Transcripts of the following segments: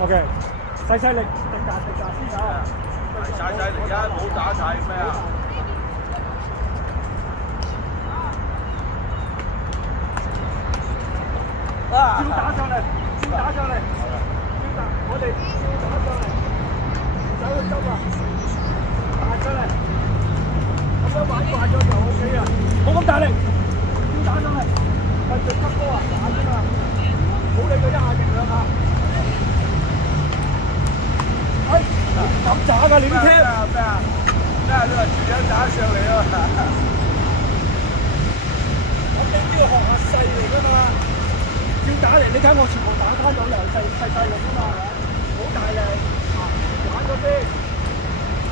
OK，細細力，定價先啊！細細力啊，唔好打太咩啊！照打上嚟，照打上嚟，照打，我哋照打上嚟，唔使去執啊！彈上嚟，咁樣玩慣咗就 OK 啊！冇咁大力，照打上嚟，咪就執波啊，打啫嘛，冇理佢一下定兩下。哎，咁打㗎你啲 tap？咩啊？你話自己打上嚟啊？咁你都要學下勢嚟㗎嘛。照打嚟，你睇我全部打翻咗嚟，細力啊嘛，好大力，玩咗先，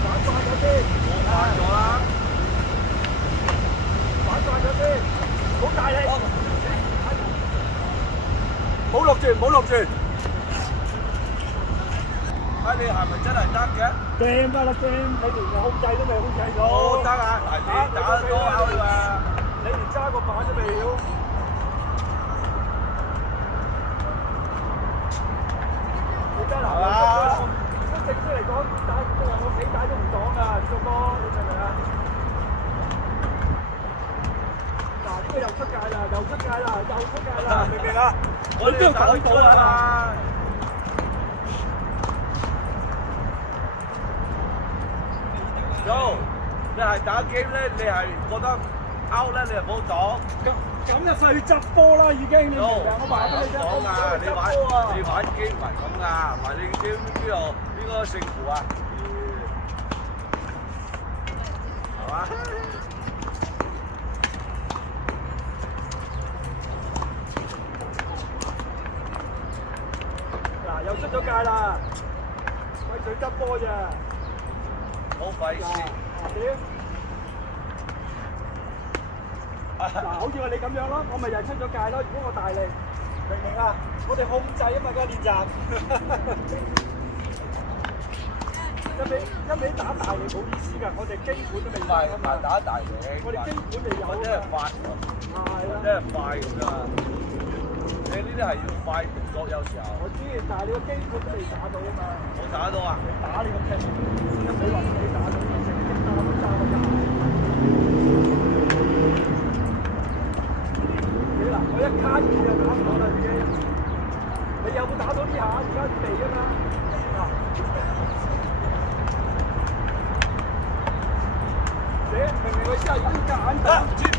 玩慣咗先，玩咗啦，玩慣咗先，好大力，冇落住，冇落住，睇你係咪真係得嘅？正得啦正，你連控制都未控制到，我得啊，係你打得多口㗎嘛，你連揸個板都未要。係嘛？都正式嚟講，打我死打都唔擋㗎，呢個波你明唔明啊？嗱，呢個又出界啦，又出界啦，又出界啦，明唔明啊？我哋都打得到啦。有，你係打機咧，你係覺得 out 咧，你就唔好擋。咁就費去執波啦，已經。我話俾你聽，我唔想去執波啊！你玩機唔係咁㗎，唔係你知道呢個勝負啊？係嘛？嗱，又出咗界啦，費水執波咋？好費事。嗱，好似我哋咁樣咯，我咪又出咗界咯。如果我大力，明唔明啊？我哋控制啊嘛，個練習。一味打大力冇意思㗎，我哋基本都未唔係打大力，我哋基本未有㗎。真係快，係啦，真係快㗎嘛。你呢啲係要快動作，有時候。我知，但係你個基本都未打到啊嘛。冇打到啊！你打你個踢，一味話你打到，成日打都揸個一。嗱，我一卡住就打唔到啦已經。你有冇打到呢下？而家未啊嘛。明唔明我意思啊？要夾硬打。